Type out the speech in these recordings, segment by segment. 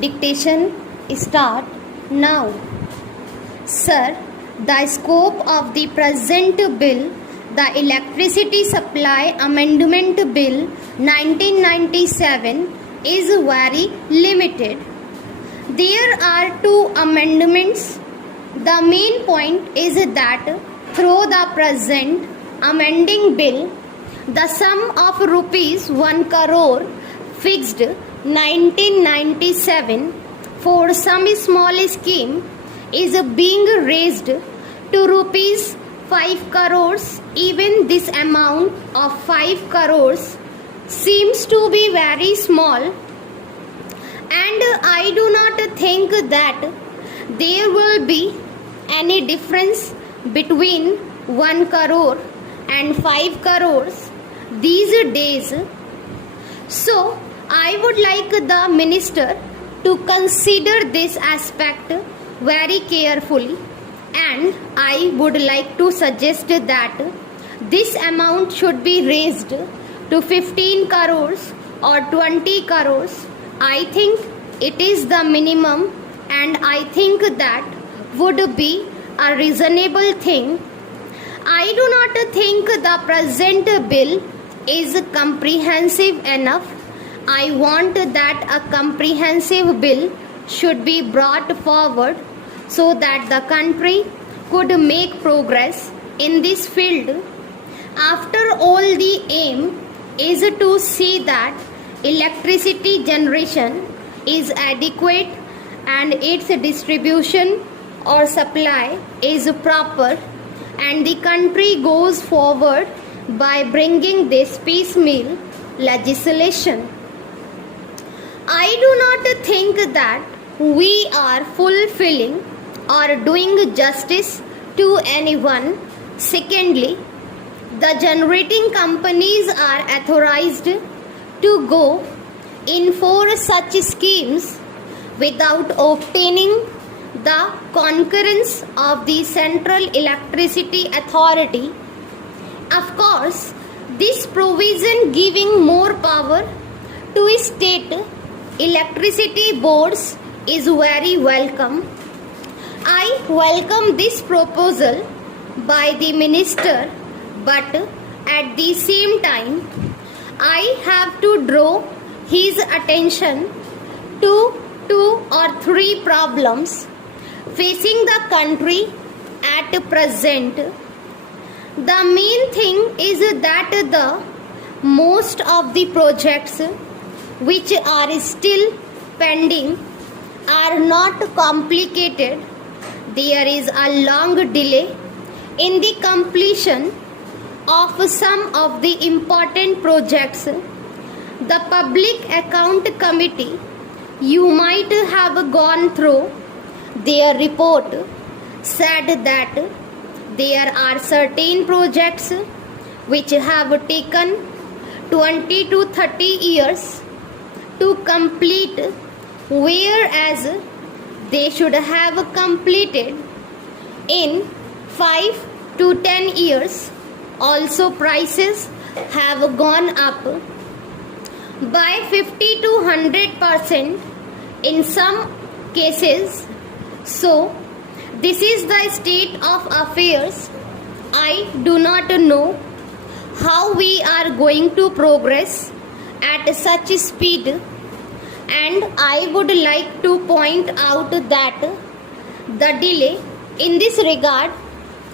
Dictation start now. Sir, the scope of the present bill, the Electricity Supply Amendment Bill 1997, is very limited. There are two amendments. The main point is that through the present amending bill, the sum of rupees 1 crore fixed 1997 for some small scheme is being raised to rupees 5 crores. Even this amount of 5 crores seems to be very small, and I do not think that there will be any difference between 1 crore and 5 crores these days. So I would like the minister to consider this aspect very carefully, and I would like to suggest that this amount should be raised to 15 crores or 20 crores. I think it is the minimum, and I think that would be a reasonable thing. I do not think the present bill is comprehensive enough. I want that a comprehensive bill should be brought forward so that the country could make progress in this field. After all, the aim is to see that electricity generation is adequate and its distribution or supply is proper, and the country goes forward by bringing this piecemeal legislation. I do not think that we are fulfilling or doing justice to anyone. Secondly, the generating companies are authorized to go in for such schemes without obtaining the concurrence of the Central Electricity Authority. Of course, this provision giving more power to state electricity boards is very welcome. I welcome this proposal by the minister, but at the same time, I have to draw his attention to 2 or 3 problems facing the country at present. The main thing is that the most of the projects which are still pending are not complicated. There is a long delay in the completion of some of the important projects. The Public Account Committee, you might have gone through their report, said that there are certain projects which have taken 20 to 30 years to complete, whereas they should have completed in 5 to 10 years. Also, prices have gone up by 50 to 100% in some cases. So, this is the state of affairs. I do not know how we are going to progress at such speed, and I would like to point out that the delay in this regard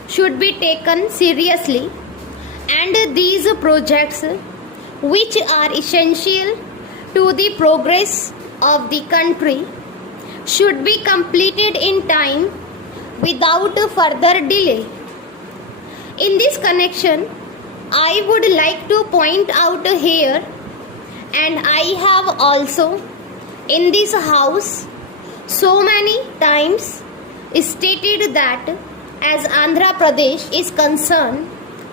should be taken seriously, and these projects which are essential to the progress of the country should be completed in time without further delay. In this connection, I would like to point out here, and I have also in this house so many times stated that as Andhra Pradesh is concerned,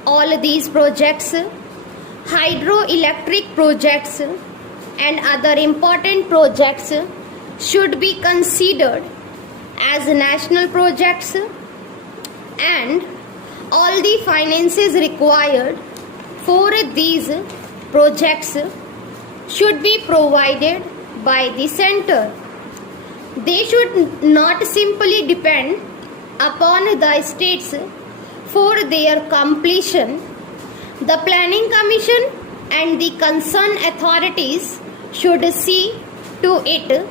all these projects, hydroelectric projects and other important projects should be considered as national projects, and all the finances required for these projects should be provided by the center. They should not simply depend upon the states for their completion. The Planning Commission and the concerned authorities should see to it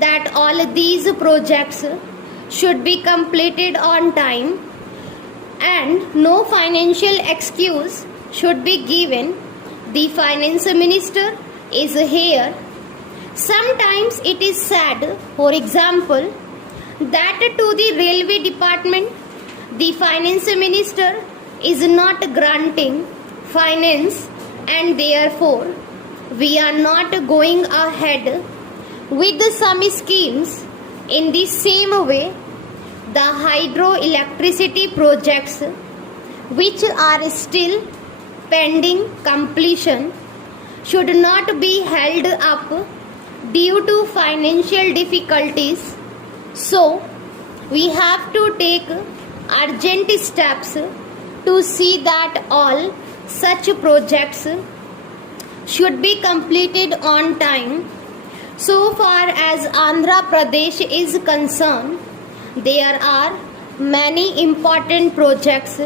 that all these projects should be completed on time and no financial excuse should be given. The finance minister is here. Sometimes it is said, for example, that to the railway department, the finance minister is not granting finance and therefore we are not going ahead with some schemes. In the same way, the hydroelectricity projects which are still pending completion should not be held up due to financial difficulties. So, we have to take urgent steps to see that all such projects should be completed on time. So far as Andhra Pradesh is concerned, there are many important projects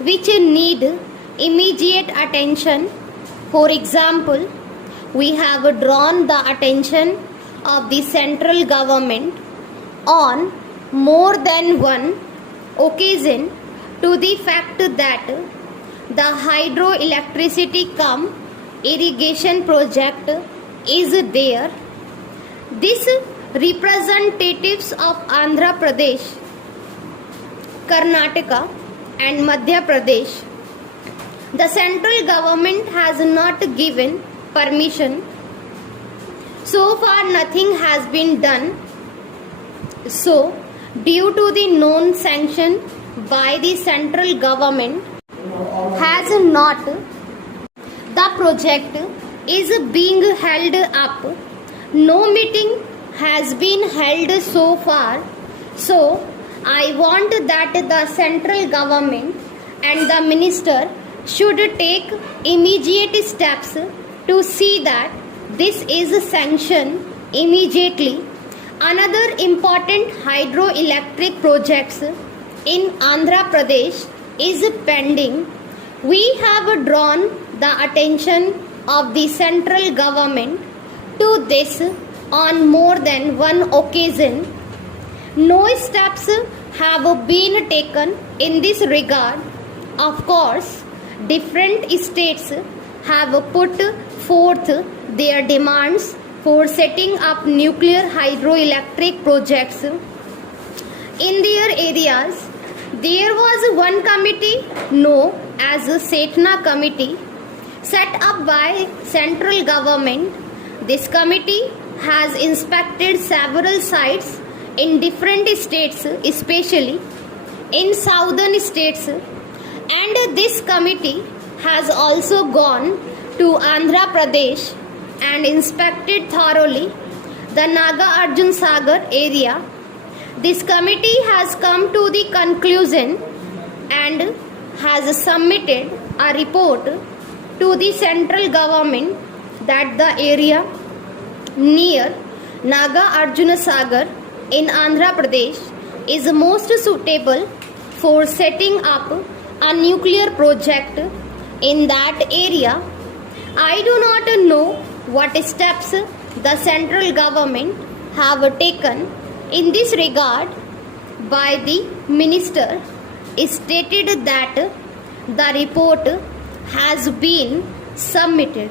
which need immediate attention. For example, we have drawn the attention of the central government on more than one occasion to the fact that the hydroelectricity cum irrigation project is there. These representatives of Andhra Pradesh, Karnataka and Madhya Pradesh, the central government has not given permission. So far nothing has been done. So, due to the non-sanction by the central government has not, the project is being held up. No meeting has been held so far. So, I want that the central government and the minister should take immediate steps to see that this is sanctioned immediately. Another important hydroelectric projects in Andhra Pradesh is pending. We have drawn the attention of the central government to this on more than one occasion. No steps have been taken in this regard. Of course, different states have put forth their demands for setting up nuclear hydroelectric projects in their areas. There was one committee known as the Setna Committee set up by central government. This committee has inspected several sites in different states, especially in southern states, and this committee has also gone to Andhra Pradesh and inspected thoroughly the Naga Arjun Sagar area. This committee has come to the conclusion and has submitted a report to the central government that the area near Naga Arjuna Sagar in Andhra Pradesh is most suitable for setting up a nuclear project in that area. I do not know what steps the central government have taken in this regard. By the minister stated that the report has been submitted.